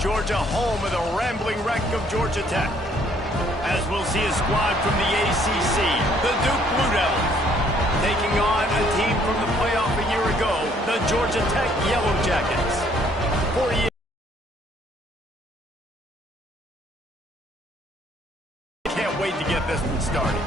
Georgia, home of the rambling wreck of Georgia Tech. As we'll see a squad from the ACC, the Duke Blue Devils, taking on a team from the playoff a year ago, the Georgia Tech Yellow Jackets. For you, can't wait to get this one started.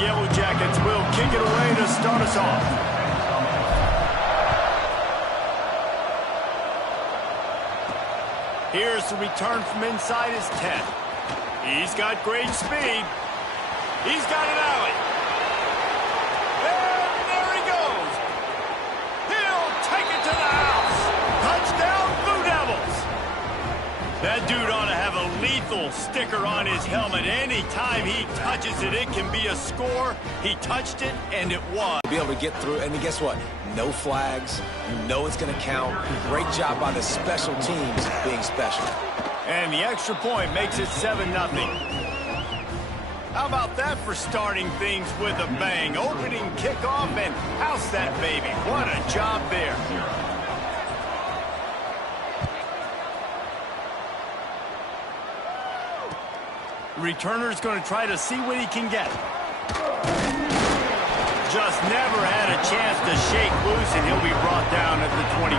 Yellow Jackets will kick it away to start us off. Here's the return from inside his 10. He's got great speed. He's got an alley. And there he goes. He'll take it to the house. Touchdown, Blue Devils. That dude ought to have a lethal sticker on his helmet. Anytime he touches it, it can be a score. He touched it, and it was. Be able to get through, and guess what? No flags. You know it's going to count. Great job by the special teams being special. And the extra point makes it 7-0. How about that for starting things with a bang? Opening kickoff and house that baby. What a job there. Returner's going to try to see what he can get. Just never had a chance to shake loose, and he'll be brought down at the 24.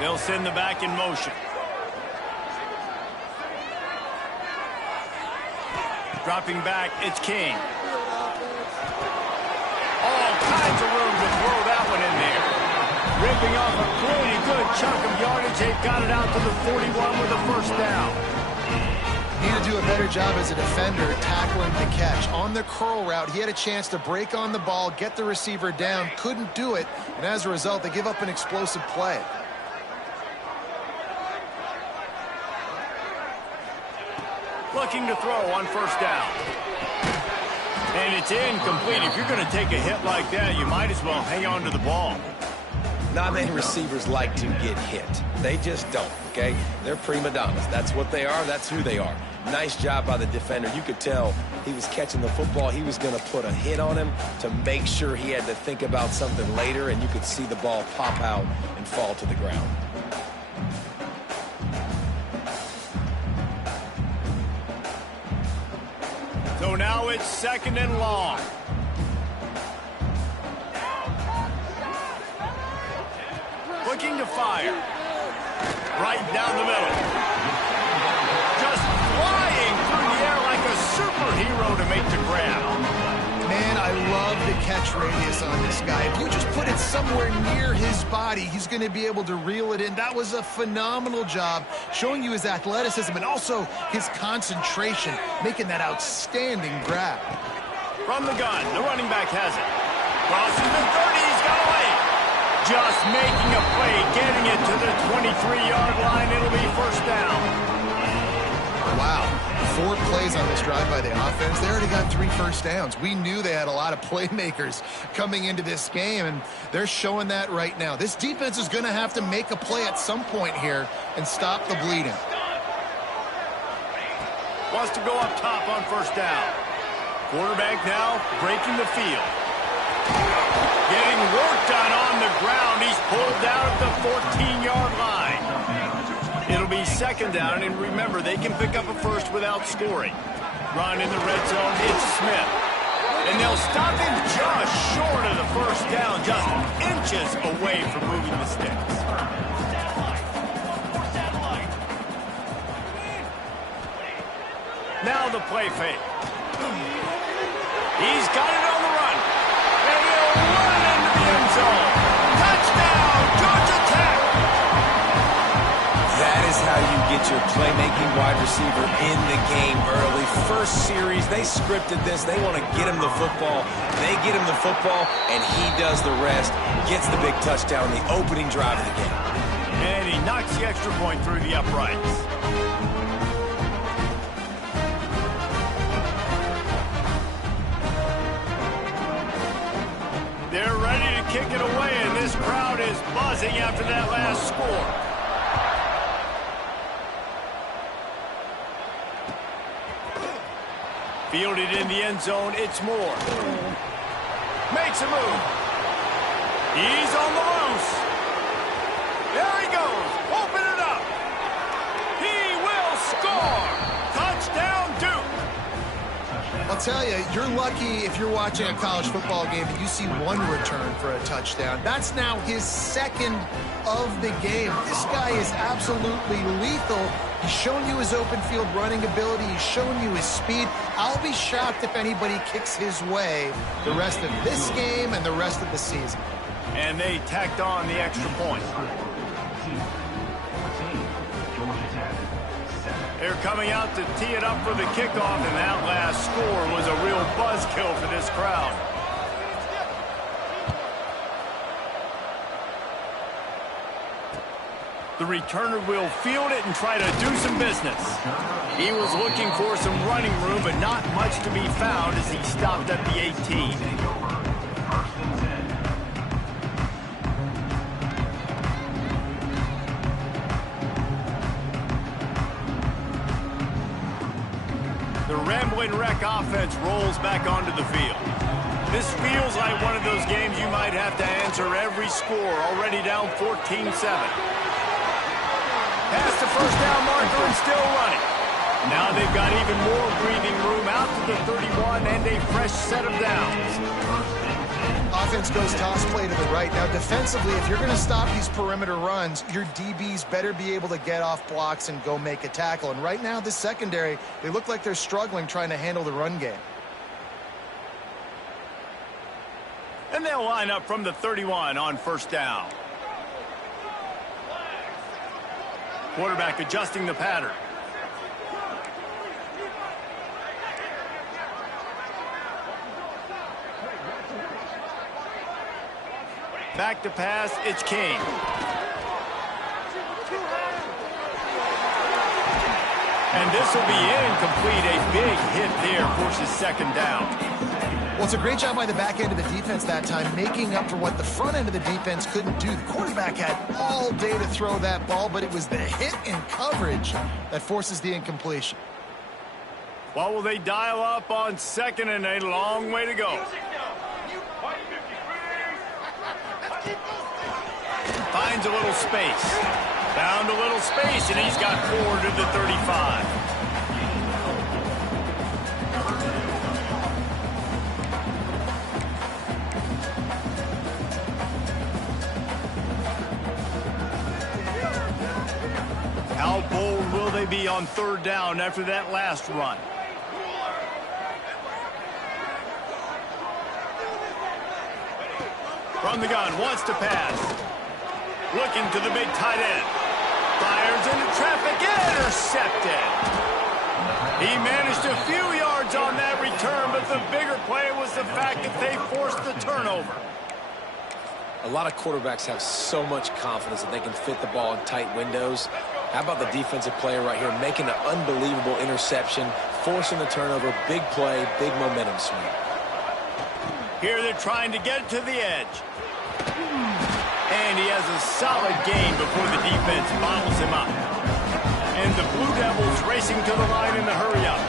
They'll send the back in motion. Dropping back, it's King. All kinds of room to throw that one in there. Ripping off a pretty good chunk of yardage. They've got it out to the 41 with a first down. Need to do a better job as a defender tackling the catch. On the curl route, he had a chance to break on the ball, get the receiver down, couldn't do it, and as a result, they give up an explosive play. Looking to throw on first down. And it's incomplete. If you're going to take a hit like that, you might as well hang on to the ball. Not many receivers like to get hit. They just don't, okay? They're prima donnas. That's what they are. That's who they are. Nice job by the defender. You could tell he was catching the football. He was going to put a hit on him to make sure he had to think about something later, and you could see the ball pop out and fall to the ground. So now it's 2nd and long. Looking to fire. Right down the middle. Just flying through the air like a superhero to make the grab. Man, I love the catch radius on this guy. If you just put it somewhere near his body, he's going to be able to reel it in. That was a phenomenal job, showing you his athleticism and also his concentration, making that outstanding grab. From the gun, the running back has it. Crosses the 30, he's got away. Just making a play, getting it to the 23-yard line. It'll be first down. Wow. 4 plays on this drive by the offense. They already got 3 first downs. We knew they had a lot of playmakers coming into this game, and they're showing that right now. This defense is going to have to make a play at some point here and stop the bleeding. Wants to go up top on first down. Quarterback now breaking the field. Getting work done on the ground. He's pulled down at the 14-yard line. It'll be 2nd down, and remember, they can pick up a first without scoring. Run in the red zone, it's Smith. And they'll stop him just short of the first down, just inches away from moving the sticks. Now the play fake. He's got it on the run. And he'll run into the end zone. Touchdown, Georgia Tech! That is how you get your playmaking wide receiver in the game early. First series, they scripted this. They want to get him the football. They get him the football, and he does the rest. Gets the big touchdown, the opening drive of the game. And he knocks the extra point through the uprights. They're ready to kick it away, and this crowd is buzzing after that last score. Fielded in the end zone, it's Moore. Makes a move. He's on the loose. There he goes. Open it up. He will score. Touchdown, Duke. I'll tell you, you're lucky if you're watching a college football game and you see one return for a touchdown. That's now his second of the game. This guy is absolutely lethal. He's shown you his open field running ability. He's shown you his speed. I'll be shocked if anybody kicks his way the rest of this game and the rest of the season. And they tacked on the extra point. They're coming out to tee it up for the kickoff, and that last score was a real buzzkill for this crowd. The returner will field it and try to do some business. He was looking for some running room, but not much to be found as he stopped at the 18. The Ramblin' Wreck offense rolls back onto the field. This feels like one of those games you might have to answer every score, already down 14-7. Past the first down marker and still running. Now they've got even more breathing room out to the 31 and a fresh set of downs. Offense goes toss play to the right. Now, defensively, if you're going to stop these perimeter runs, your DBs better be able to get off blocks and go make a tackle. And right now, this secondary, they look like they're struggling trying to handle the run game. And they'll line up from the 31 on first down. Quarterback adjusting the pattern. Back to pass, it's King. And this will be incomplete. A big hit there forces second down. Well, it's a great job by the back end of the defense that time, making up for what the front end of the defense couldn't do. The quarterback had all day to throw that ball, but it was the hit and coverage that forces the incompletion. What will they dial up on second, and a long way to go? Finds a little space. Found a little space, and he's got 4 to the 35. How bold will they be on third down after that last run? From the gun, wants to pass. Looking to the big tight end. Fires into traffic, intercepted. He managed a few yards on that return, but the bigger play was the fact that they forced the turnover. A lot of quarterbacks have so much confidence that they can fit the ball in tight windows. How about the defensive player right here making an unbelievable interception, forcing the turnover, big play, big momentum swing. Here they're trying to get to the edge. And he has a solid gain before the defense bottles him up. And the Blue Devils racing to the line in the hurry-up.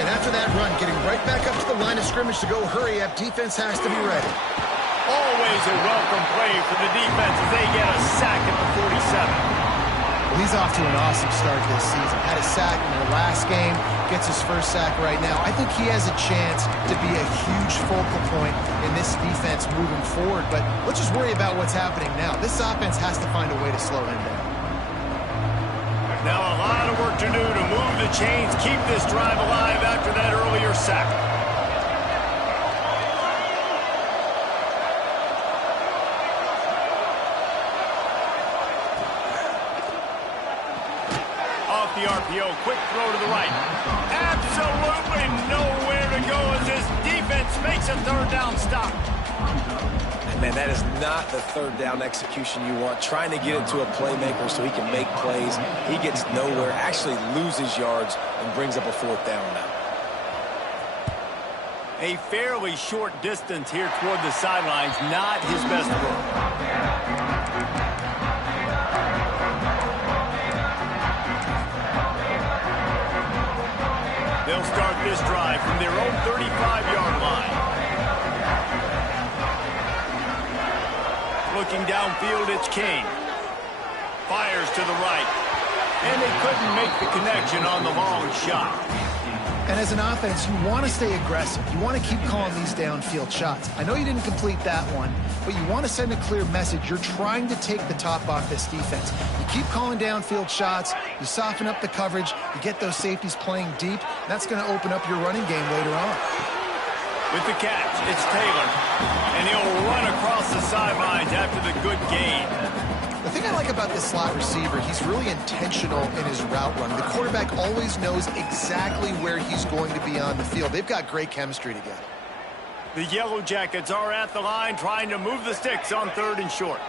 And after that run, getting right back up to the line of scrimmage to go hurry up, defense has to be ready. Always a welcome play for the defense as they get a sack at the 47. Well, he's off to an awesome start this season. Had a sack in their last game, gets his first sack right now. I think he has a chance to be a huge focal point in this defense moving forward. But let's just worry about what's happening now. This offense has to find a way to slow him down. Now a lot of work to do to move the chains, keep this drive alive after that earlier sack. RPO, quick throw to the right. Absolutely nowhere to go as this defense makes a third down stop. Man, that is not the third down execution you want. Trying to get it to a playmaker so he can make plays. He gets nowhere, actually loses yards, and brings up a fourth down now. A fairly short distance here toward the sidelines, not his best work. They'll start this drive from their own 35-yard line. Looking downfield, it's King. Fires to the right. And they couldn't make the connection on the long shot. And as an offense, you want to stay aggressive. You want to keep calling these downfield shots. I know you didn't complete that one, but you want to send a clear message. You're trying to take the top off this defense. You keep calling downfield shots. You soften up the coverage. You get those safeties playing deep. That's going to open up your running game later on. With the catch, it's Taylor. And he'll run across the sidelines after the good gain. The thing I like about this slot receiver, he's really intentional in his route run. The quarterback always knows exactly where he's going to be on the field. They've got great chemistry together. The Yellow Jackets are at the line trying to move the sticks on 3rd and short.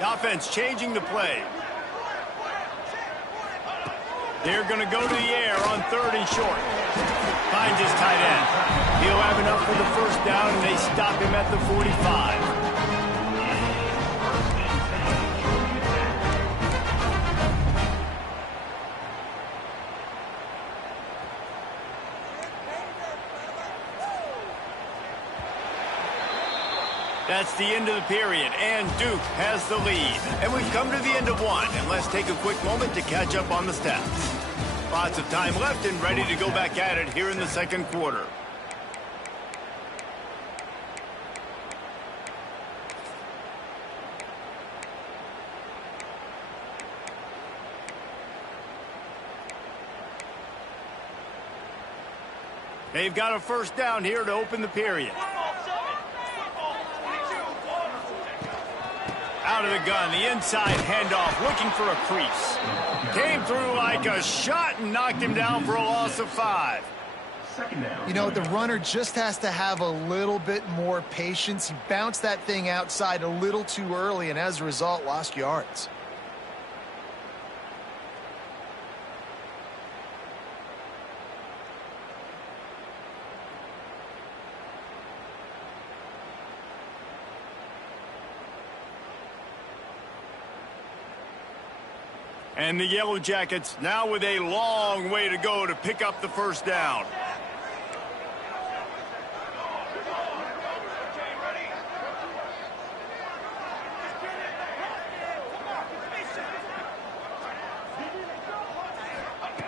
The offense changing the play. They're going to go to the air on 3rd and short. Finds his tight end. He'll have enough for the first down, and they stop him at the 45. That's the end of the period, and Duke has the lead. And we've come to the end of one, and let's take a quick moment to catch up on the stats. Lots of time left and ready to go back at it here in the second quarter. They've got a first down here to open the period. Out of the gun, the inside handoff, looking for a crease. Came through like a shot and knocked him down for a loss of 5. You know, the runner just has to have a little bit more patience. He bounced that thing outside a little too early, and as a result, lost yards. And the Yellow Jackets now with a long way to go to pick up the first down.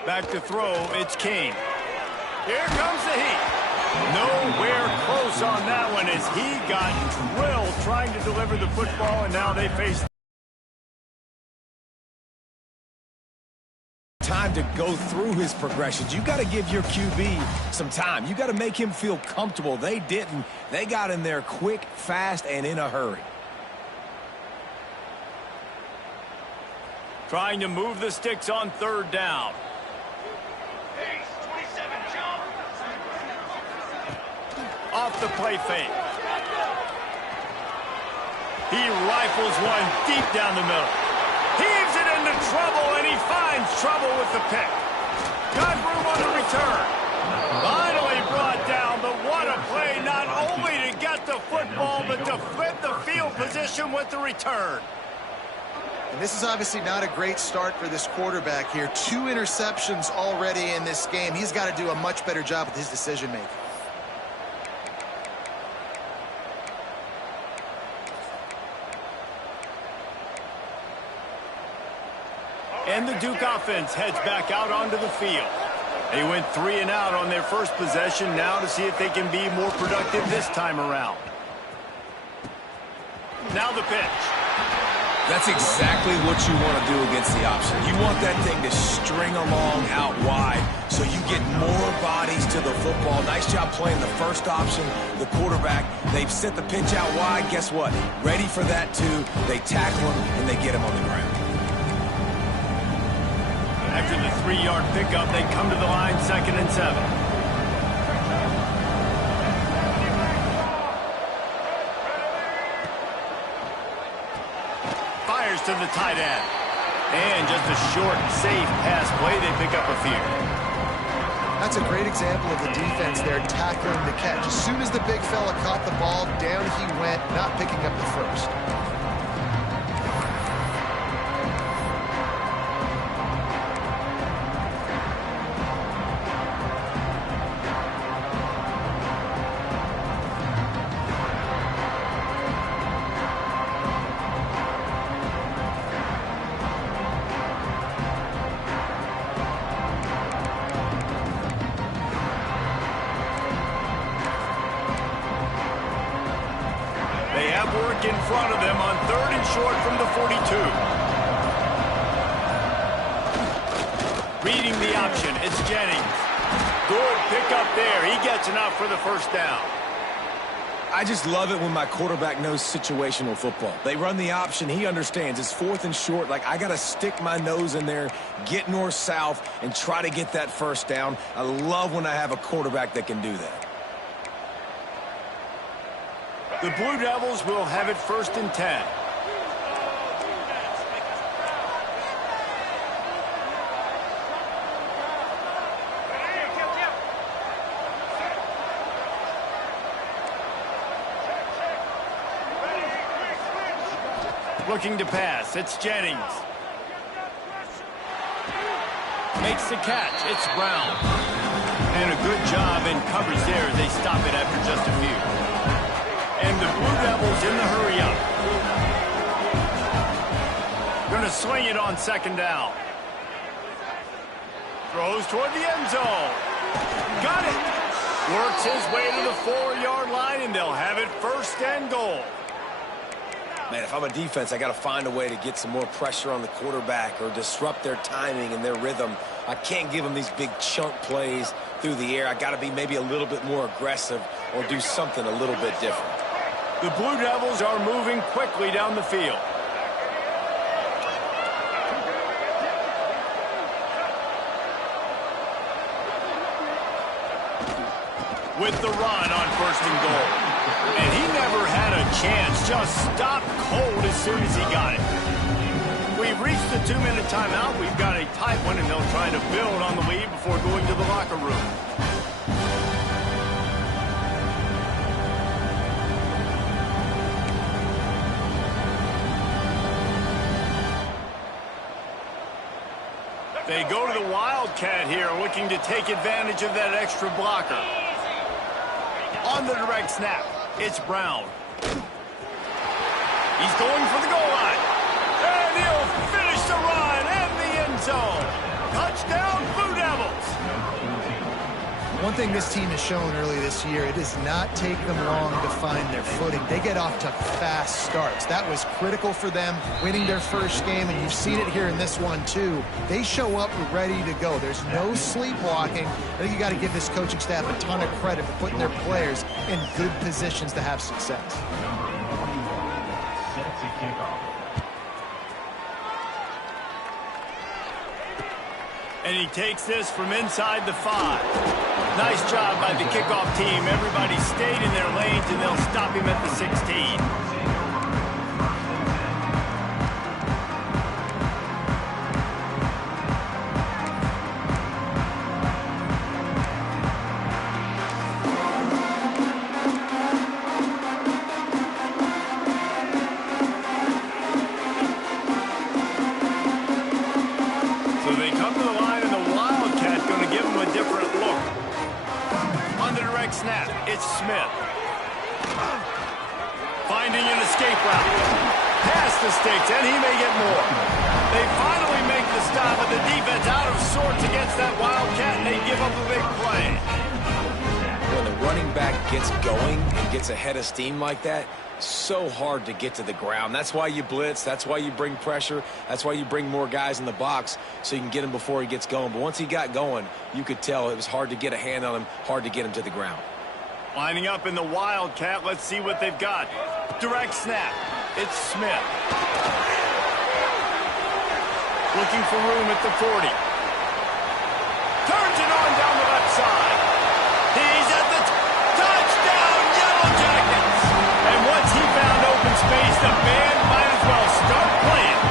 Back to throw, it's King. Here comes the heat. Nowhere close on that one as he got drilled trying to deliver the football, and now they face time to go through his progressions. You got to give your QB some time. You got to make him feel comfortable. They didn't. They got in there quick, fast, and in a hurry. trying to move the sticks on 3rd down. Off the play fake. He rifles one deep down the middle. Heaves it into trouble, and he finds trouble with the pick. Got room on the return. Finally brought down, but what a play, not only to get the football, but to flip the field position with the return. And this is obviously not a great start for this quarterback here. 2 interceptions already in this game. He's got to do a much better job with his decision-making. And the Duke offense heads back out onto the field. They went 3 and out on their first possession, now to see if they can be more productive this time around. Now the pitch. That's exactly what you want to do against the option. You want that thing to string along out wide so you get more bodies to the football. Nice job playing the first option, the quarterback. They've sent the pitch out wide. Guess what? Ready for that, too. They tackle him, and they get him on the ground. After the 3-yard pickup, they come to the line, 2nd and 7. Fires to the tight end. And just a short, safe pass play, they pick up a few. That's a great example of the defense there tackling the catch. As soon as the big fella caught the ball, down he went, not picking up the first. They have work in front of them on 3rd and short from the 42. Reading the option, it's Jennings. Good pickup there. He gets enough for the first down. I just love it when my quarterback knows situational football. They run the option. He understands. It's 4th and short. Like, I got to stick my nose in there, get north-south, and try to get that first down. I love when I have a quarterback that can do that. The Blue Devils will have it 1st and 10. Looking to pass, it's Jennings. Makes the catch, it's Brown. And a good job in coverage there as they stop it after just a few. And the Blue Devils in the hurry-up. Going to swing it on 2nd down. Throws toward the end zone. Got it. Works his way to the 4-yard line, and they'll have it 1st and goal. Man, if I'm a defense, I got to find a way to get some more pressure on the quarterback or disrupt their timing and their rhythm. I can't give them these big chunk plays through the air. I got to be maybe a little bit more aggressive or do something a little bit different. The Blue Devils are moving quickly down the field. With the run on 1st and goal. And he never had a chance. Just stopped cold as soon as he got it. We've reached the 2-minute timeout. We've got a tight one, and they'll try to build on the lead before going to the locker room. They go to the Wildcat here, looking to take advantage of that extra blocker. On the direct snap, it's Brown. He's going for the goal line. And he'll finish the run and the end zone. Touchdown, Blue Devils. One thing this team has shown early this year, it does not take them long to find their footing. They get off to fast starts. That was critical for them, winning their first game, and you've seen it here in this one, too. They show up ready to go. There's no sleepwalking. I think you got to give this coaching staff a ton of credit for putting their players in good positions to have success. And he takes this from inside the 5. Nice job by the kickoff team. Everybody stayed in their lanes, and they'll stop him at the 16. So they come to the line, and the Wildcat going to give him a different look. On the direct snap, it's Smith. Finding an escape route. Past the sticks, and he may get more. They finally make the stop, but the defense out of sorts against that Wildcat, and they give up a big play. When the running back gets going and gets ahead of steam like that, so hard to get to the ground. That's why you blitz. That's why you bring pressure. That's why you bring more guys in the box so you can get him before he gets going. But once he got going, you could tell it was hard to get a hand on him, hard to get him to the ground. Lining up in the Wildcat. Let's see what they've got. Direct snap. It's Smith. Looking for room at the 40. Turns it on down the left side. He's at the touchdown, Yellow Jackets. And once he found open space, the band might as well start playing.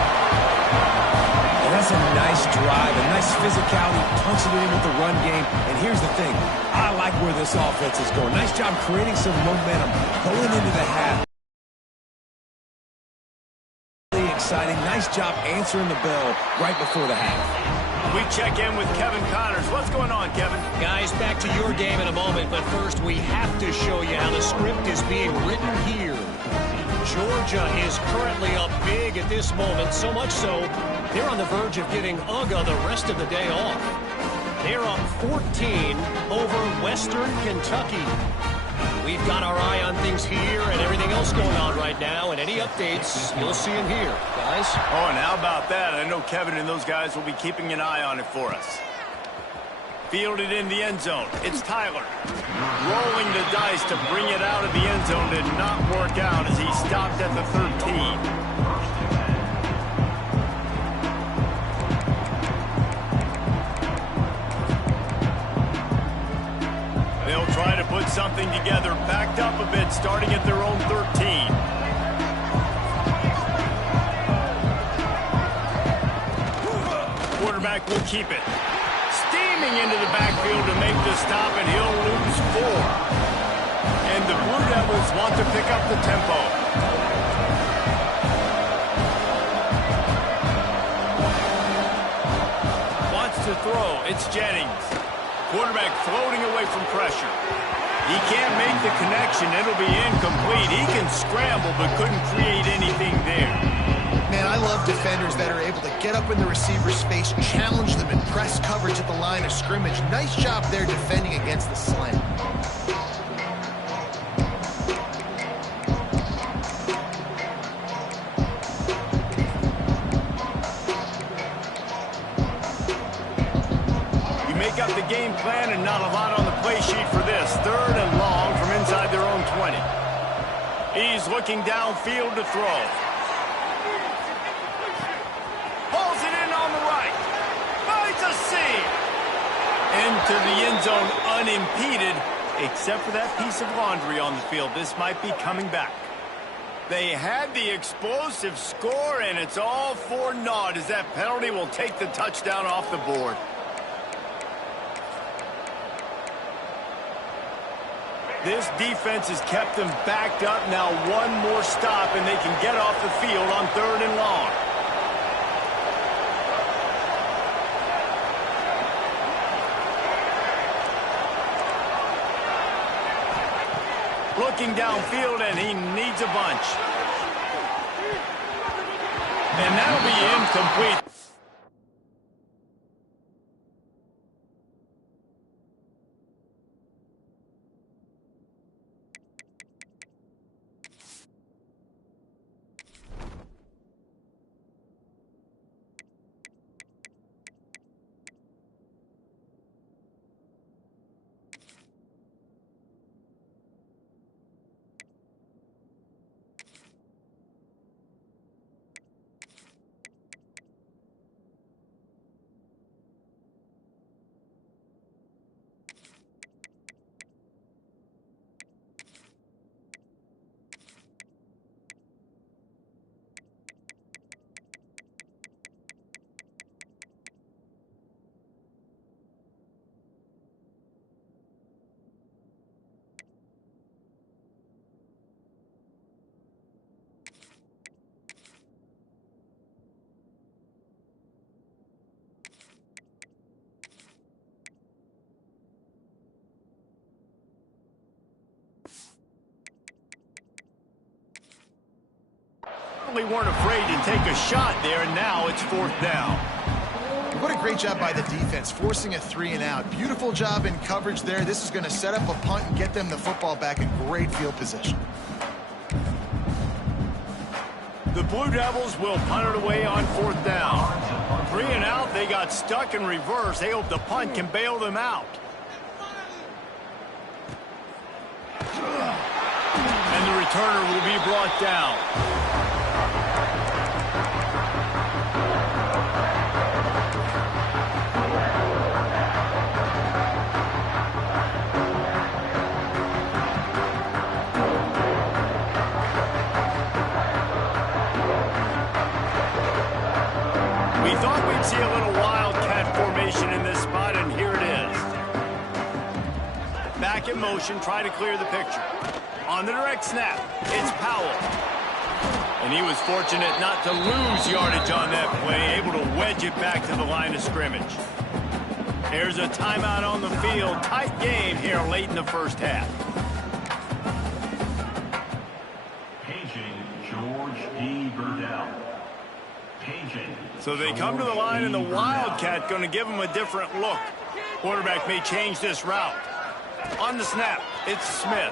And that's a nice drive, a nice physicality, punching it in with the run game. And here's the thing. I like where this offense is going. Nice job creating some momentum going into the half. Really exciting. Nice job answering the bell right before the half. We check in with Kevin Connors. What's going on, Kevin? Guys, back to your game in a moment, but first we have to show you how the script is being written here. Georgia is currently up big at this moment, so much so they're on the verge of giving UGA the rest of the day off. They're up 14 over Western Kentucky. We've got our eye on things here and everything else going on right now, and any updates, you'll see them here, guys. Oh, and how about that? I know Kevin and those guys will be keeping an eye on it for us. Fielded in the end zone. It's Tyler. Rolling the dice to bring it out of the end zone did not work out as he stopped at the 13. They'll try to put something together, backed up a bit, starting at their own 13. Quarterback will keep it. Steaming into the backfield to make the stop, and he'll lose 4. And the Blue Devils want to pick up the tempo. Wants to throw. It's Jennings. Quarterback floating away from pressure. He can't make the connection. It'll be incomplete. He can scramble, but couldn't create anything there. Man, I love defenders that are able to get up in the receiver's face, challenge them, and press coverage at the line of scrimmage. Nice job there defending against the slant. Up the game plan and not a lot on the play sheet for this. 3rd and long from inside their own 20. He's looking downfield to throw. Pulls it in on the right. Finds a seam. Into the end zone unimpeded, except for that piece of laundry on the field. This might be coming back. They had the explosive score, and it's all for naught as that penalty will take the touchdown off the board. This defense has kept them backed up. Now one more stop, and they can get off the field on 3rd and long. Looking downfield, and he needs a bunch. And that'll be incomplete. Weren't afraid to take a shot there, and now it's 4th down. What a great job by the defense, forcing a 3 and out. Beautiful job in coverage there. This is going to set up a punt and get them the football back in great field position. The Blue Devils will punt it away on 4th down. 3 and out, they got stuck in reverse. They hope the punt can bail them out. And the returner will be brought down. We thought we'd see a little wildcat formation in this spot, and here it is. Back in motion, try to clear the picture. On the direct snap, it's Powell. And he was fortunate not to lose yardage on that play, able to wedge it back to the line of scrimmage. There's a timeout on the field. Tight game here late in the first half. Paging George D. Burdell. So they come to the line, and the Wildcat going to give them a different look. Quarterback may change this route. On the snap, it's Smith.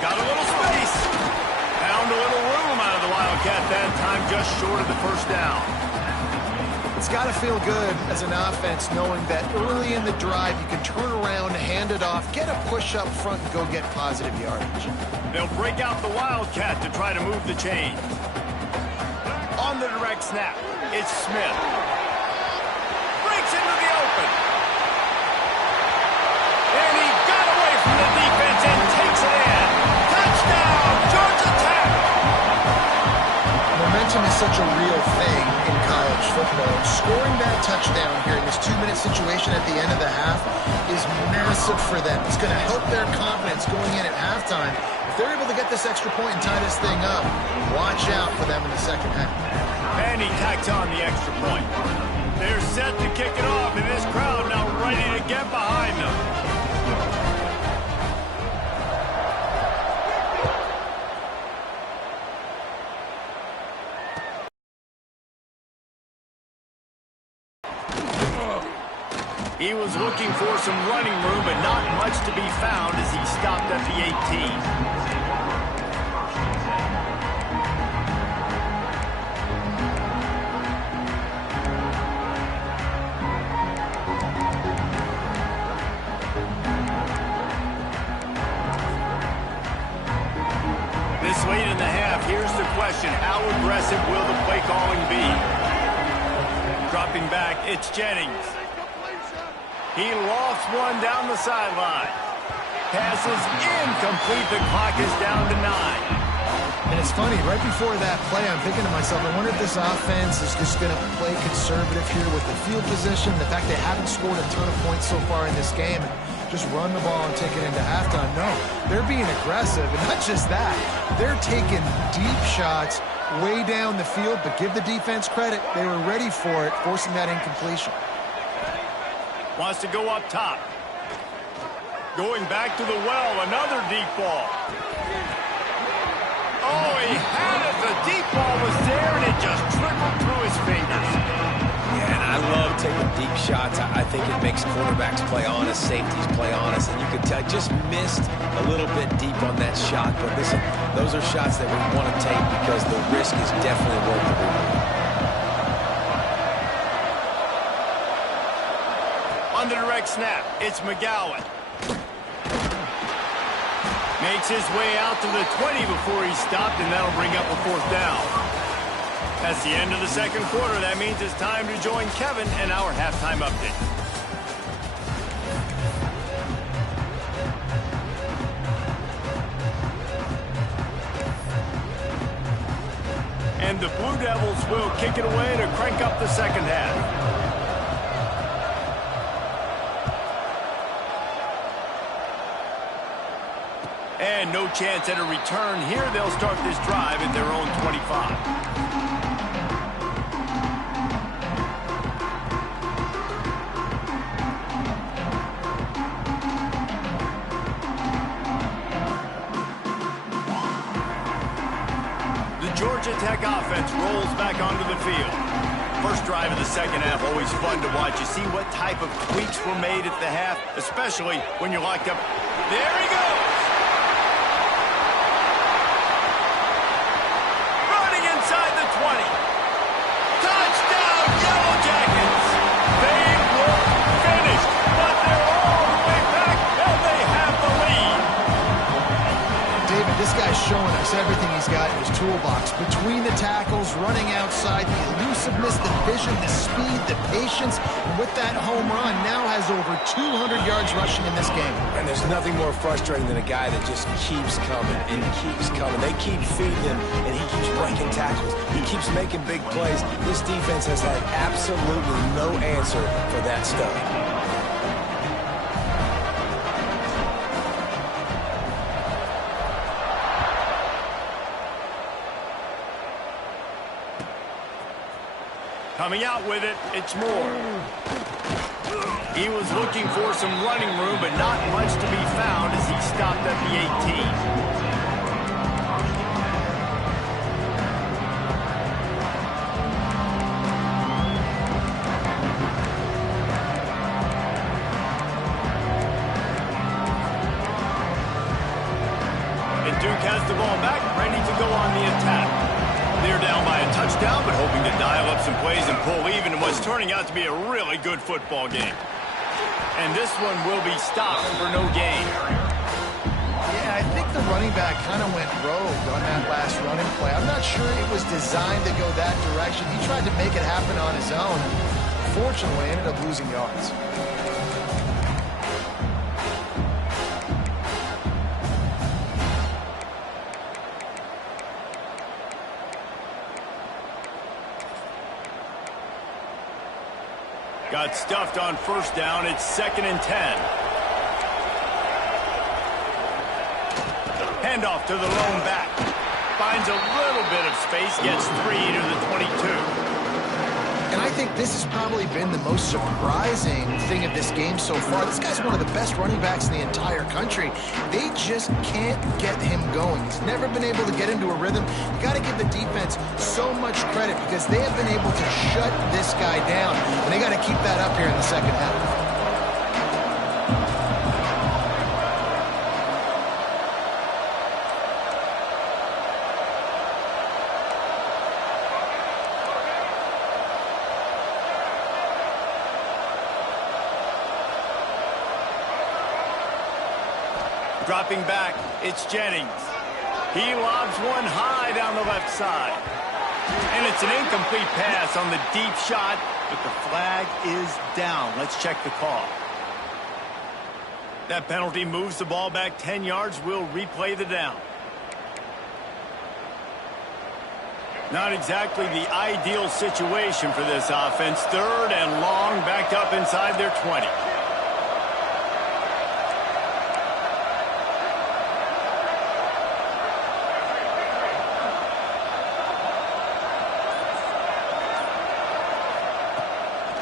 Got a little space. Found a little room out of the Wildcat that time, just short of the first down. It's got to feel good as an offense knowing that early in the drive you can turn around, hand it off, get a push up front, and go get positive yardage. They'll break out the Wildcat to try to move the chains. On the direct snap, it's Smith. Breaks into the open. And he got away from the defense and takes it in. Touchdown, Georgia Tech! Momentum is such a real thing in college football. Scoring that touchdown here in this 2-minute situation at the end of the half is massive for them. It's going to help their confidence going in at halftime. If they're able to get this extra point and tie this thing up, watch out for them in the second half. And he tacks on the extra point. They're set to kick it off, and this crowd now ready to get behind them. He was looking for some running room, but not much to be found as he stopped at the 18. Late in the half, here's the question. How aggressive will the play calling be? Dropping back, it's Jennings. He lofts one down the sideline. Passes incomplete. The clock is down to 9. And it's funny, right before that play, I'm thinking to myself, I wonder if this offense is just going to play conservative here with the field position, the fact they haven't scored a ton of points so far in this game, and just run the ball and take it into halftime. No, they're being aggressive, and not just that. They're taking deep shots way down the field, but give the defense credit. They were ready for it, forcing that incompletion. Wants to go up top. Going back to the well, another deep ball. Oh, he had it. The deep ball was there, and it just trickled through his fingers. Yeah, and I love taking deep shots. I think it makes quarterbacks play honest, safeties play honest, and you could tell just missed a little bit deep on that shot. But listen, those are shots that we want to take because the risk is definitely worth the reward. On the direct snap, it's McGowan. Makes his way out to the 20 before he's stopped, and that'll bring up a 4th down. That's the end of the second quarter. That means it's time to join Kevin and our halftime update. And the Blue Devils will kick it away to crank up the second half. And no chance at a return here. They'll start this drive at their own 25. Georgia Tech offense rolls back onto the field. First drive of the second half, always fun to watch. You see what type of tweaks were made at the half, especially when you're locked up. There he goes! Running inside the showing us everything he's got in his toolbox. Between the tackles, running outside, the elusiveness, the vision, the speed, the patience. And with that home run, now has over 200 yards rushing in this game. And there's nothing more frustrating than a guy that just keeps coming and keeps coming. They keep feeding him, and he keeps breaking tackles. He keeps making big plays. This defense has had absolutely no answer for that stuff. Coming out with it, it's Moore. He was looking for some running room, but not much to be found as he stopped at the 18. And Duke has the ball back, ready to go on the attack. They're down by a touchdown, but hoping to dial up some plays and pull even in what's turning out to be a really good football game. And this one will be stopped for no gain. Yeah, I think the running back kind of went rogue on that last running play. I'm not sure it was designed to go that direction. He tried to make it happen on his own. Fortunately, ended up losing yards. Got stuffed on first down. It's 2nd and 10. Handoff to the lone back. Finds a little bit of space. Gets 3 to the 22. And I think this has probably been the most surprising thing of this game so far. This guy's one of the best running backs in the entire country. They just can't get him going. He's never been able to get into a rhythm. You got to give the defense so much credit because they have been able to shut this guy down. And they got to keep that up here in the second half. Dropping back, it's Jennings. He lobs one high down the left side. And it's an incomplete pass on the deep shot, but the flag is down. Let's check the call. That penalty moves the ball back 10 yards. We'll replay the down. Not exactly the ideal situation for this offense. 3rd and long, backed up inside their 20.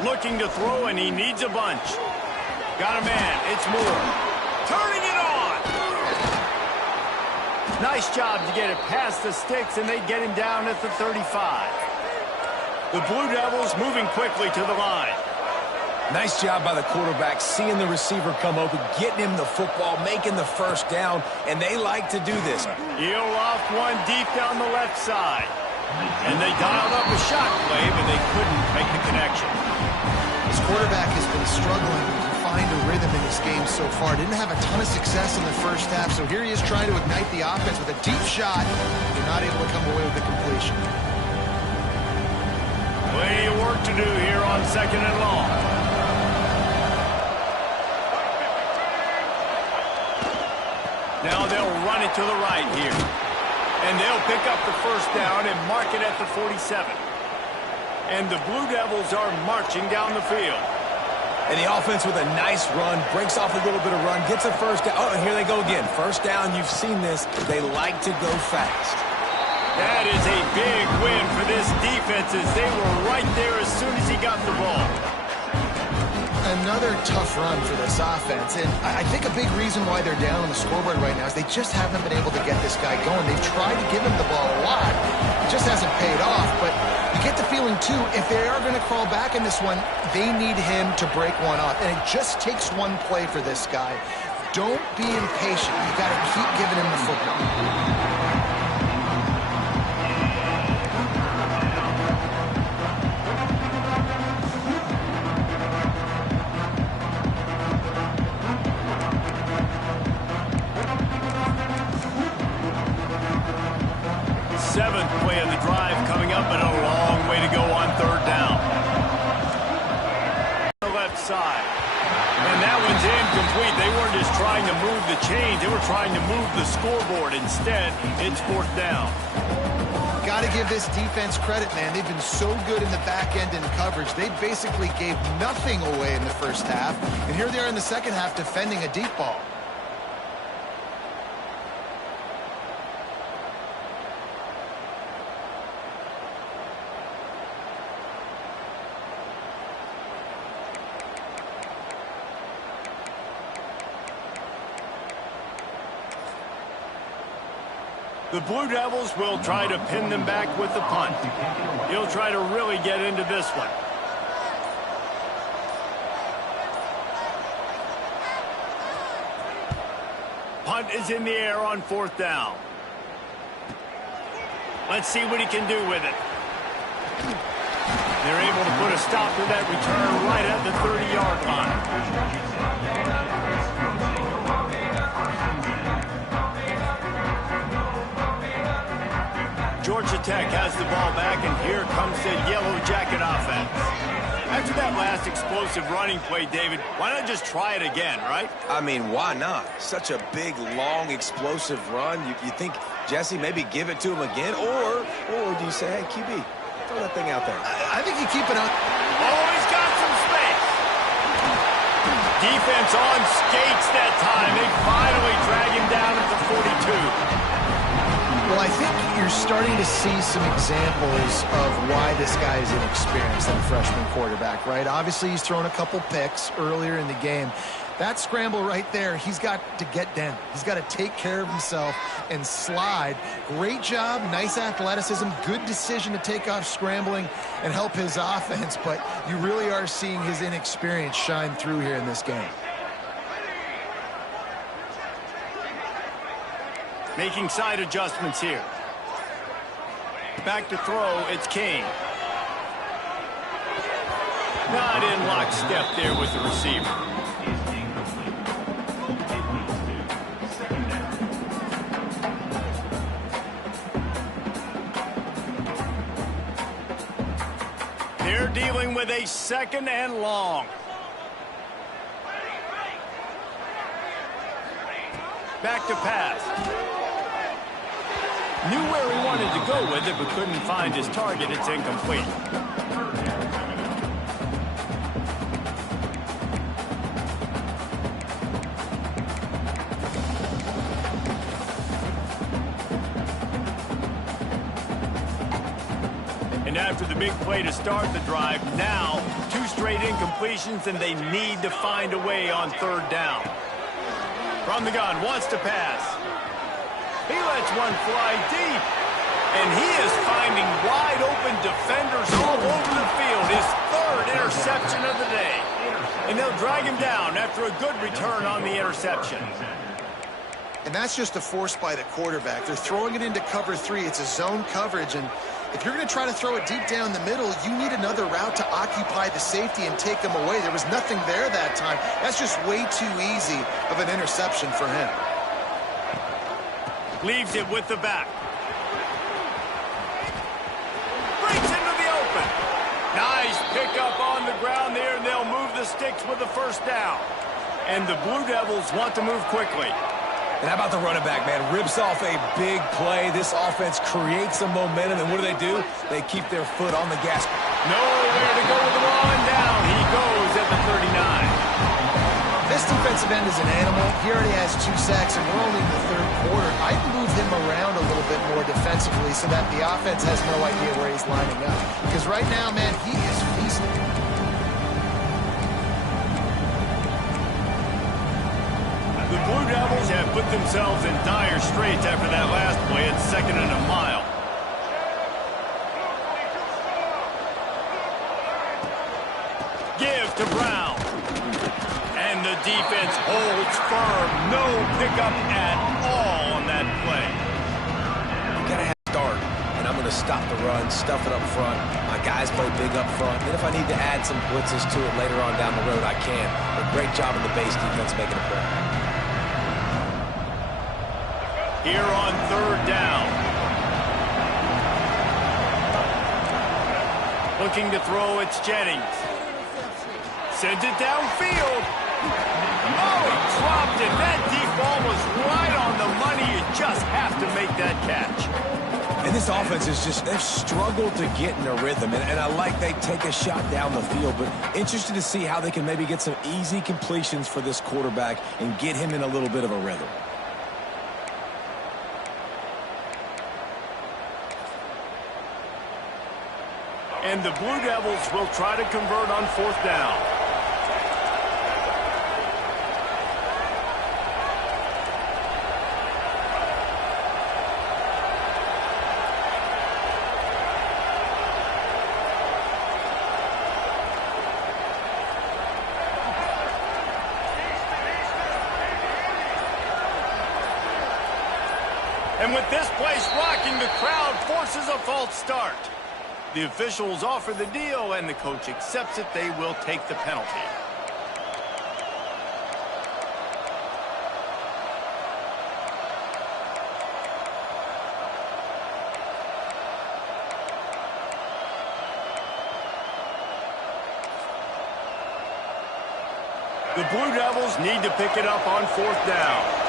Looking to throw, and he needs a bunch. Got a man. It's Moore. Turning it on. Nice job to get it past the sticks, and they get him down at the 35. The Blue Devils moving quickly to the line. Nice job by the quarterback, seeing the receiver come open, getting him the football, making the first down, and they like to do this. He'll loft one deep down the left side. And they dialed up a shot play, but they couldn't make the connection. This quarterback has been struggling to find a rhythm in this game so far. Didn't have a ton of success in the first half, so here he is trying to ignite the offense with a deep shot. They're not able to come away with the completion. Plenty of work to do here on 2nd and long. Now they'll run it to the right here. And they'll pick up the first down and mark it at the 47. And the Blue Devils are marching down the field. And the offense with a nice run, breaks off a little bit of run, gets a first down. Oh, and here they go again. First down, you've seen this. They like to go fast. That is a big win for this defense as they were right there as soon as he got the ball. Another tough run for this offense, and I think a big reason why they're down on the scoreboard right now is they just haven't been able to get this guy going. They've tried to give him the ball a lot. It just hasn't paid off, but you get the feeling, too, if they are going to crawl back in this one, they need him to break one off, and it just takes one play for this guy. Don't be impatient. You got to keep giving him the football. complete. They weren't just trying to move the chains. They were trying to move the scoreboard. Instead, it's fourth down. Got to give this defense credit, man. They've been so good in the back end in coverage. They basically gave nothing away in the first half. And here they are in the second half defending a deep ball. The Blue Devils will try to pin them back with the punt. He'll try to really get into this one. Punt is in the air on fourth down. Let's see what he can do with it. They're able to put a stop to that return right at the 30-yard line. Georgia Tech has the ball back, and here comes the Yellow Jacket offense. After that last explosive running play, David, why not just try it again, right? I mean, why not? Such a big, long, explosive run. You think, Jesse, maybe give it to him again? Or do you say, hey, QB, throw that thing out there? I think you keep it on. Oh, he's got some space. Defense on skates that time. They finally drag him down at the 42. Well, I think you're starting to see some examples of why this guy is inexperienced as a freshman quarterback, right? Obviously, he's thrown a couple picks earlier in the game. That scramble right there, he's got to get down. He's got to take care of himself and slide. Great job, nice athleticism, good decision to take off scrambling and help his offense, but you really are seeing his inexperience shine through here in this game. Making side adjustments here. Back to throw, it's King. Not in lockstep there with the receiver. They're dealing with a second and long. Back to pass. Knew where he wanted to go with it, but couldn't find his target. It's incomplete. And after the big play to start the drive, now 2 straight incompletions, and they need to find a way on third down. From the gun, wants to pass. He lets one fly deep, and he is finding wide-open defenders all over the field. His 3rd interception of the day. And they'll drag him down after a good return on the interception. And that's just a force by the quarterback. They're throwing it into cover 3. It's a zone coverage, and if you're going to try to throw it deep down the middle, you need another route to occupy the safety and take them away. There was nothing there that time. That's just way too easy of an interception for him. Leaves it with the back. Breaks into the open. Nice pickup on the ground there, and they'll move the sticks with the first down. And the Blue Devils want to move quickly. And how about the running back, man? Rips off a big play. This offense creates some momentum, and what do? They keep their foot on the gas. Nowhere to go with the ball, and down he goes at the 39. This defensive end is an animal. He already has 2 sacks, and we're only in the 3rd quarter. I'd move him around a little bit more defensively so that the offense has no idea where he's lining up. Because right now, man, he is feasting. The Blue Devils have put themselves in dire straits after that last play. It's 2nd and a mile. Give to Brown. And the defense holds firm. No pickup at all on that play. You got to have a start, and I'm going to stop the run, stuff it up front. My guys play big up front. Then if I need to add some blitzes to it later on down the road, I can. But great job in the base defense making a play. Here on third down. Looking to throw, it's Jennings. Sends it downfield. Oh, he dropped it. That deep ball was right on the money. You just have to make that catch. And this offense is just, they've struggled to get in a rhythm. And I like they take a shot down the field, but interested to see how they can maybe get some easy completions for this quarterback and get him in a little bit of a rhythm. And the Blue Devils will try to convert on 4th down. And with this place rocking, the crowd forces a false start. The officials offer the deal, and the coach accepts it. They will take the penalty. The Blue Devils need to pick it up on 4th down.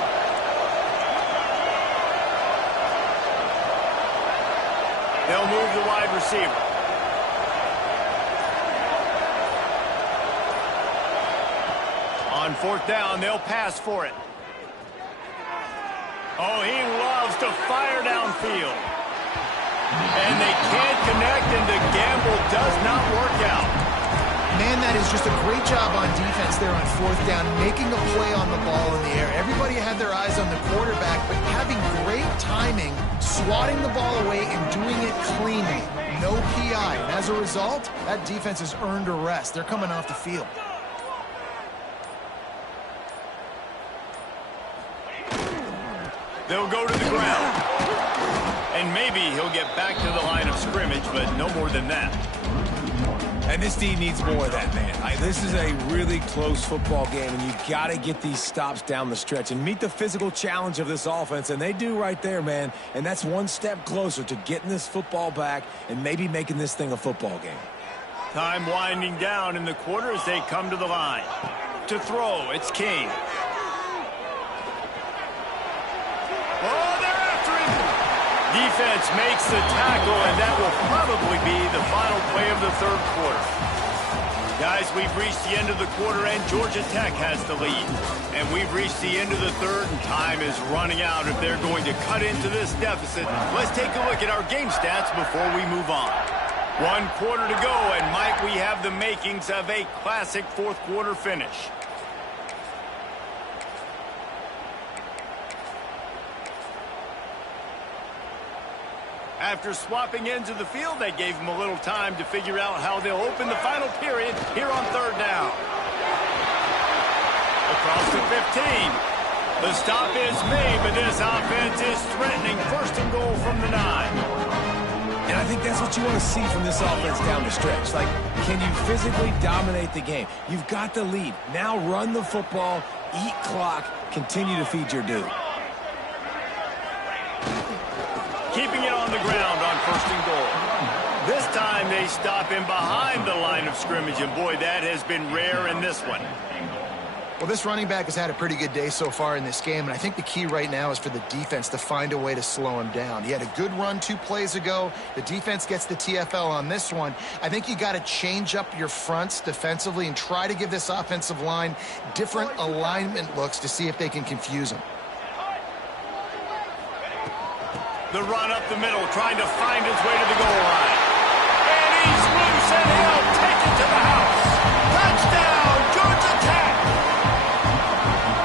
They'll move the wide receiver. On 4th down, they'll pass for it. Oh, he loves to fire downfield. And they can't connect, and the gamble does not work out. Man, that is just a great job on defense there on 4th down, making a play on the ball in the air. Everybody had their eyes on the quarterback, but having great timing, swatting the ball away and doing it cleanly. No PI. And as a result, that defense has earned a rest. They're coming off the field. They'll go to the ground. And maybe he'll get back to the line of scrimmage, but no more than that. And this team needs more of that, man. This is a really close football game, and you got to get these stops down the stretch and meet the physical challenge of this offense, and they do right there, man. And that's one step closer to getting this football back and maybe making this thing a football game. Time winding down in the quarter as they come to the line. To throw, it's King. Oh, they're after him. Defense makes the tackle, and that will probably be the final play of the 3rd quarter. Guys, we've reached the end of the quarter, and Georgia Tech has the lead. And we've reached the end of the 3rd, and time is running out if they're going to cut into this deficit. Let's take a look at our game stats before we move on. 1 quarter to go, and might we have the makings of a classic 4th quarter finish. After swapping ends of the field, they gave them a little time to figure out how they'll open the final period here on 3rd down. Across the 15. The stop is made, but this offense is threatening 1st and goal from the 9. And I think that's what you want to see from this offense down the stretch. Like, can you physically dominate the game? You've got the lead. Now run the football, eat clock, continue to feed your dude. Keeping it on the ground on 1st and goal. This time they stop him behind the line of scrimmage, and boy, that has been rare in this one. Well, this running back has had a pretty good day so far in this game, and I think the key right now is for the defense to find a way to slow him down. He had a good run 2 plays ago. The defense gets the TFL on this one. I think you got to change up your fronts defensively and try to give this offensive line different alignment looks to see if they can confuse him. The run up the middle, trying to find his way to the goal line. And he's loose, and he'll take it to the house. Touchdown, Georgia Tech!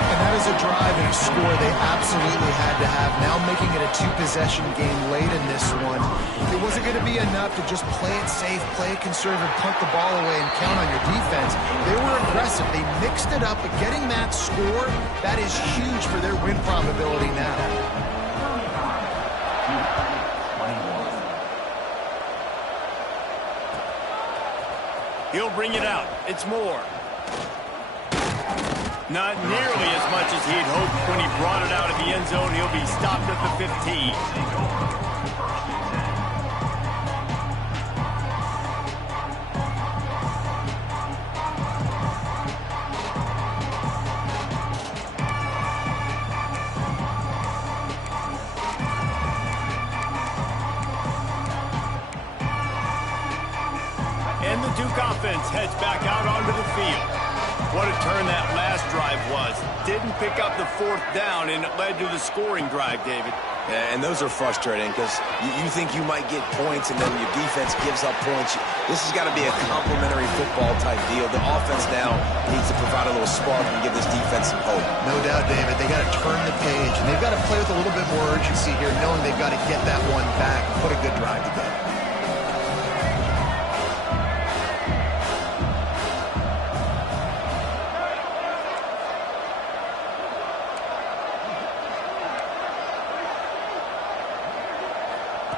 And that is a drive and a score they absolutely had to have. Now making it a 2-possession game late in this one. It wasn't going to be enough to just play it safe, play it conservative, punt the ball away, and count on your defense. They were aggressive. They mixed it up, but getting that score, that is huge for their win probability now. He'll bring it out. It's Moore. Not nearly as much as he'd hoped when he brought it out of the end zone. He'll be stopped at the 15. And the Duke offense heads back out onto the field. What a turn that last drive was. Didn't pick up the fourth down, and it led to the scoring drive, David. Yeah, and those are frustrating because you think you might get points and then your defense gives up points. This has got to be a complementary football type deal. The offense now needs to provide a little spark and give this defense some hope. No doubt, David. They got to turn the page, and they've got to play with a little bit more urgency here, knowing they've got to get that one back and put a good drive together.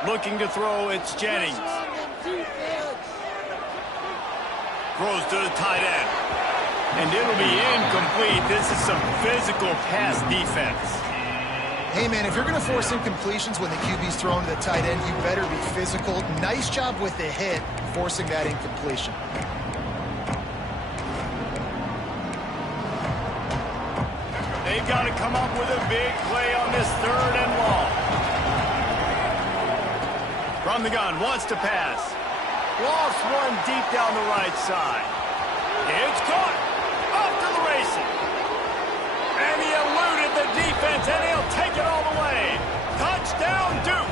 Looking to throw, it's Jennings. Throws to the tight end. And it'll be incomplete. This is some physical pass defense. Hey, man, if you're going to force incompletions when the QB's thrown to the tight end, you better be physical. Nice job with the hit, forcing that incompletion. They've got to come up with a big play on this 3rd and long. From the gun, wants to pass. Lost one deep down the right side. It's caught. Off to the races. And he eluded the defense, and he'll take it all the way. Touchdown, Duke.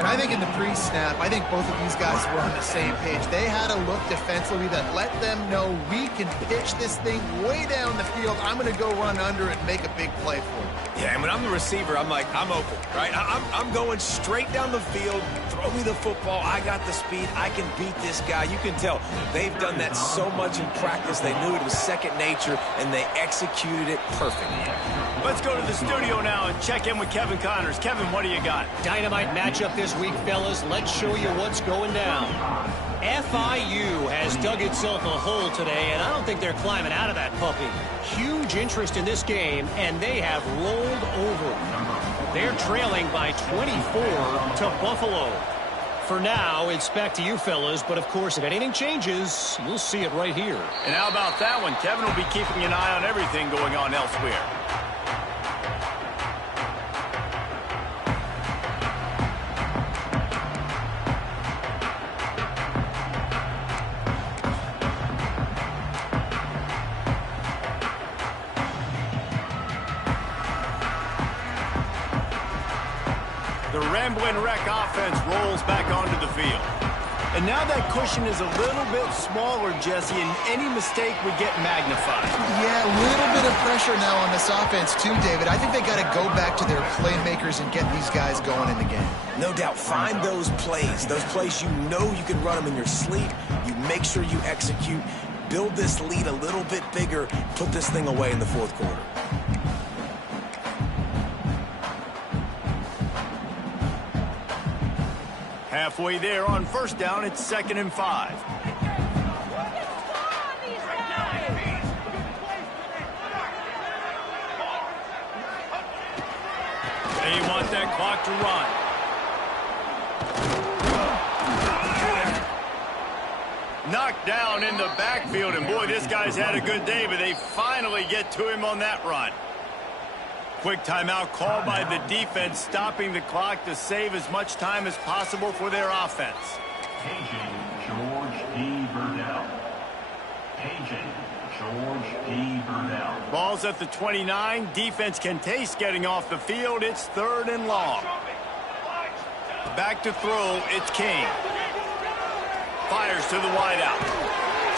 And I think in the pre-snap, I think both of these guys were on the same page. They had a look defensively that let them know we can pitch this thing way down the field. I'm going to go run under it and make a big play for it. Yeah, and when I'm the receiver, I'm like, I'm open, right? I'm going straight down the field. Throw me the football. I got the speed. I can beat this guy. You can tell they've done that so much in practice. They knew it was second nature, and they executed it perfectly. Let's go to the studio now and check in with Kevin Connors. Kevin, what do you got? Dynamite matchup this week, fellas. Let's show you what's going down. FIU has dug itself a hole today, and I don't think they're climbing out of that puppy. Huge interest in this game, and they have rolled over. They're trailing by 24 to Buffalo. For now, it's back to you, fellas, but of course, if anything changes, you'll see it right here. And how about that one? Kevin will be keeping an eye on everything going on elsewhere. The Ramblin' Wreck offense rolls back onto the field. And now that cushion is a little bit smaller, Jesse, and any mistake would get magnified. Yeah, a little bit of pressure now on this offense too, David. I think they got to go back to their playmakers and get these guys going in the game. No doubt, find those plays you know you can run them in your sleep. You make sure you execute, build this lead a little bit bigger, put this thing away in the fourth quarter. Halfway there on first down, it's 2nd and 5. They want that clock to run. Knocked down in the backfield, and boy, this guy's had a good day, but they finally get to him on that run. Quick timeout called by the defense, stopping the clock to save as much time as possible for their offense. Paging George D. Burdell. Paging George D. Burdell. Ball's at the 29. Defense can taste getting off the field. It's 3rd and long. Back to throw. It's King. Fires to the wideout.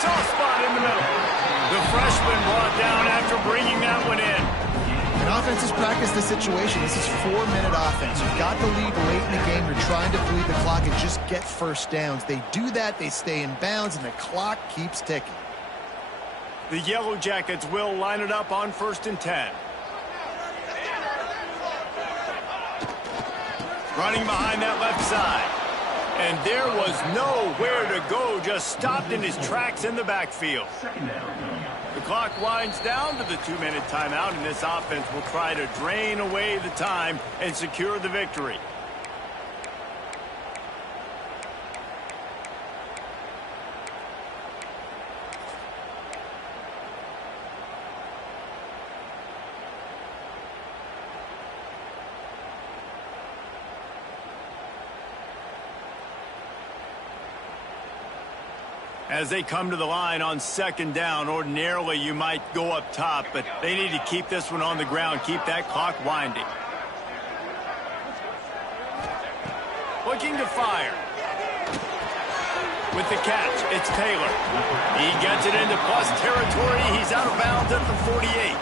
Soft spot in the middle. The freshman brought down after bringing that one in. And offense has practiced the situation. This is 4-minute offense. You've got the lead late in the game. You're trying to bleed the clock and just get first downs. They do that, they stay in bounds, and the clock keeps ticking. The Yellow Jackets will line it up on 1st and 10. Running behind that left side. And there was nowhere to go, just stopped in his tracks in the backfield. The clock winds down to the 2-minute timeout, and this offense will try to drain away the time and secure the victory. As they come to the line on second down, ordinarily you might go up top, but they need to keep this one on the ground, keep that clock winding. Looking to fire. With the catch, it's Taylor. He gets it into plus territory. He's out of bounds at the 48.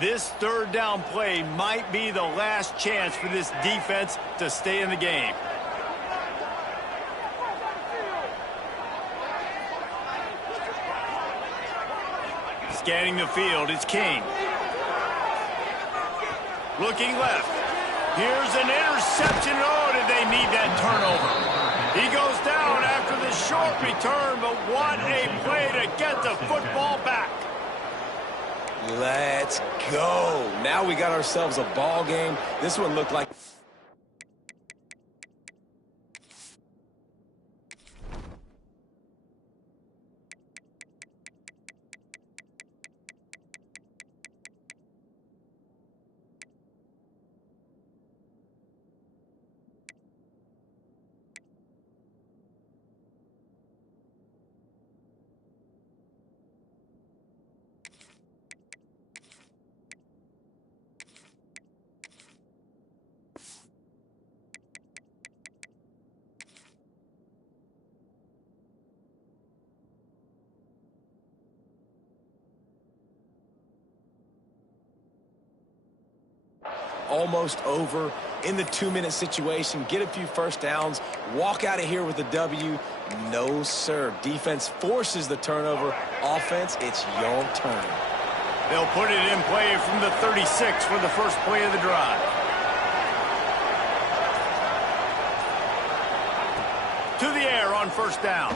This third down play might be the last chance for this defense to stay in the game. Scanning the field, it's King. Looking left. Here's an interception. Oh, did they need that turnover? He goes down after the short return, but what a play to get the football back. Let's go. Now we got ourselves a ball game. This one looked like... Almost over in the 2-minute situation. Get a few first downs. Walk out of here with a W. No, sir. Defense forces the turnover. Offense, it's your turn. They'll put it in play from the 36 for the first play of the drive. To the air on first down.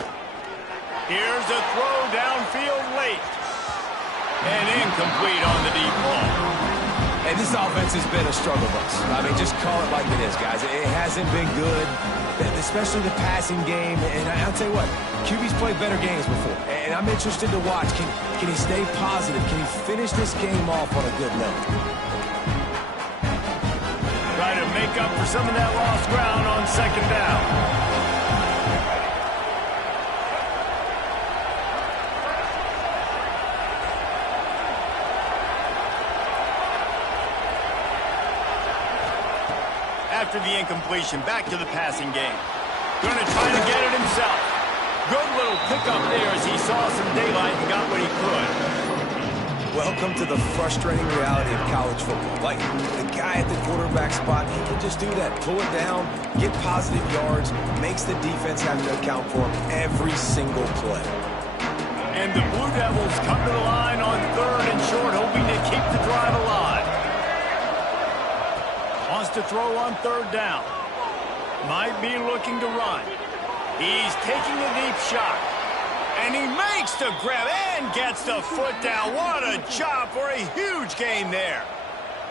Here's a throw downfield late. And incomplete on the deep ball. And this offense has been a struggle bus. I mean, just call it like it is, guys. It hasn't been good, especially the passing game. And I'll tell you what, QB's played better games before. And I'm interested to watch. Can he stay positive? Can he finish this game off on a good note? Try to make up for some of that lost ground on second down. After the incompletion, back to the passing game. Going to try to get it himself. Good little pickup there as he saw some daylight and got what he could. Welcome to the frustrating reality of college football. Like, the guy at the quarterback spot, he can just do that. Pull it down, get positive yards, makes the defense have to account for him every single play. And the Blue Devils come to the line on third and short, hoping to keep the drive alive. Wants to throw on third down. Might be looking to run. He's taking a deep shot. And he makes the grab and gets the foot down. What a job for a huge gain there.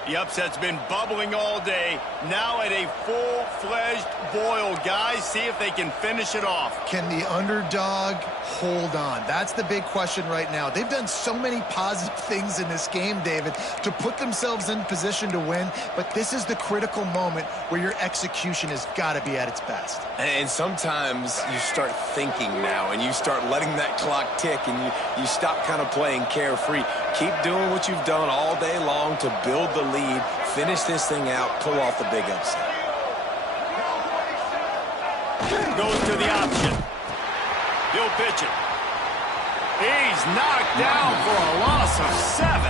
The upset's been bubbling all day. Now at a full-fledged boil. Guys, see if they can finish it off. Can the underdog hold on? That's the big question right now. They've done so many positive things in this game, David, to put themselves in position to win. But this is the critical moment where your execution has got to be at its best. And sometimes you start thinking now, and you start letting that clock tick, and you stop kind of playing carefree. Keep doing what you've done all day long to build the lead, finish this thing out, pull off the big upset. Goes to the option. He'll pitch it. He's knocked down for a loss of 7.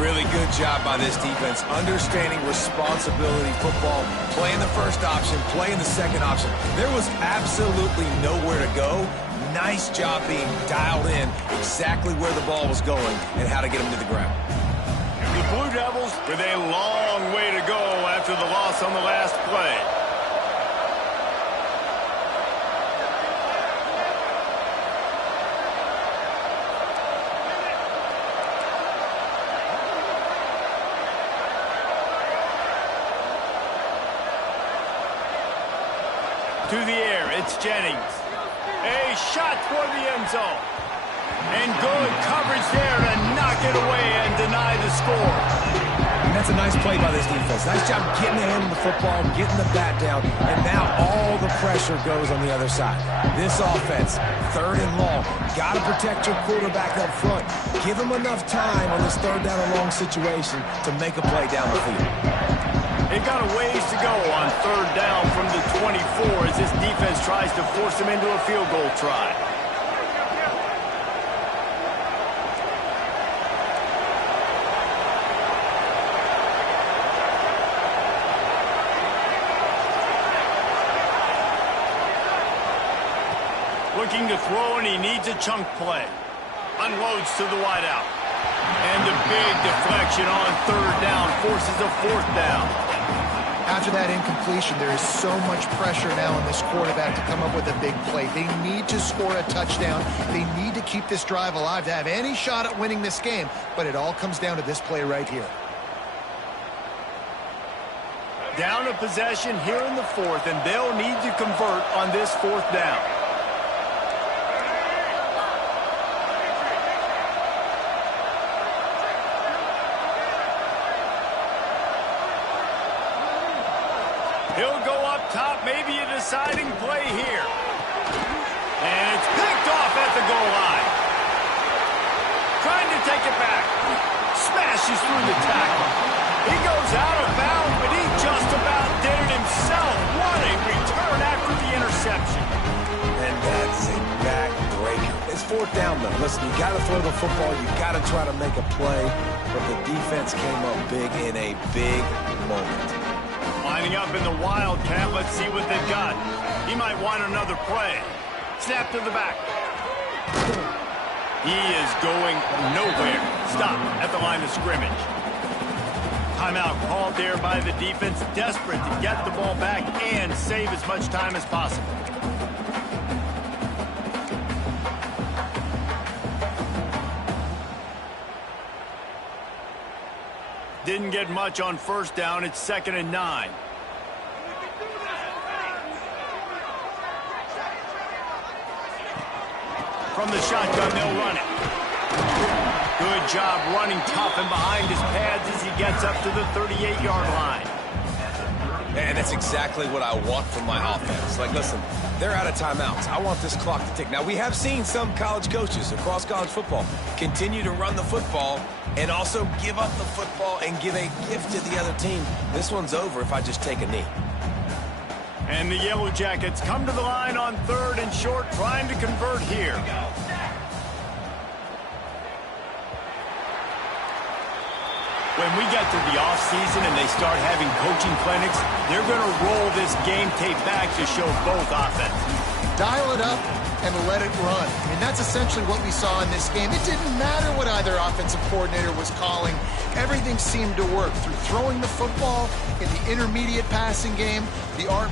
Really good job by this defense, understanding responsibility football, playing the first option, playing the second option. There was absolutely nowhere to go. Nice job being dialed in exactly where the ball was going and how to get him to the ground. The Blue Devils with a long way to go after the loss on the last play. through the air. It's Jennings. A shot toward the end zone. And good coverage there to knock it away and deny the score. And that's a nice play by this defense. Nice job getting the hand on the football, getting the bat down, and now all the pressure goes on the other side. This offense, 3rd and long, got to protect your quarterback up front. Give him enough time on this 3rd down and long situation to make a play down the field. They got a ways to go on 3rd down from the 24 as this defense tries to force them into a field goal try. Looking to throw, and he needs a chunk play. Unloads to the wideout. And a big deflection on 3rd down forces a 4th down. After that incompletion, there is so much pressure now on this quarterback to come up with a big play. They need to score a touchdown. They need to keep this drive alive to have any shot at winning this game. But it all comes down to this play right here. Down a possession here in the 4th, and they'll need to convert on this 4th down. He'll go up top, maybe a deciding play here. And it's picked off at the goal line. Trying to take it back. Smashes through the tackle. He goes out of bounds, but he just about did it himself. What a return after the interception. And that's a back-breaker. It's 4th down, though. Listen, you got to throw the football. You got to try to make a play. But the defense came up big in a big moment. Lining up in the Wildcat. Let's see what they've got. He might want another play. Snap to the back. He is going nowhere. Stop at the line of scrimmage. Timeout called there by the defense. Desperate to get the ball back and save as much time as possible. Didn't get much on 1st down. It's 2nd and 9. From the shotgun, they'll run it. Good job running tough and behind his pads as he gets up to the 38-yard line. And that's exactly what I want from my offense. Like, listen, they're out of timeouts. I want this clock to tick. Now, we have seen some college coaches across college football continue to run the football and also give up the football and give a gift to the other team. This one's over if I just take a knee. And the Yellow Jackets come to the line on 3rd and short, trying to convert here. When we get to the offseason and they start having coaching clinics, they're going to roll this game tape back to show both offenses. Dial it up and let it run. I mean, that's essentially what we saw in this game. It didn't matter what either offensive coordinator was calling. Everything seemed to work through throwing the football in the intermediate passing game, the RP.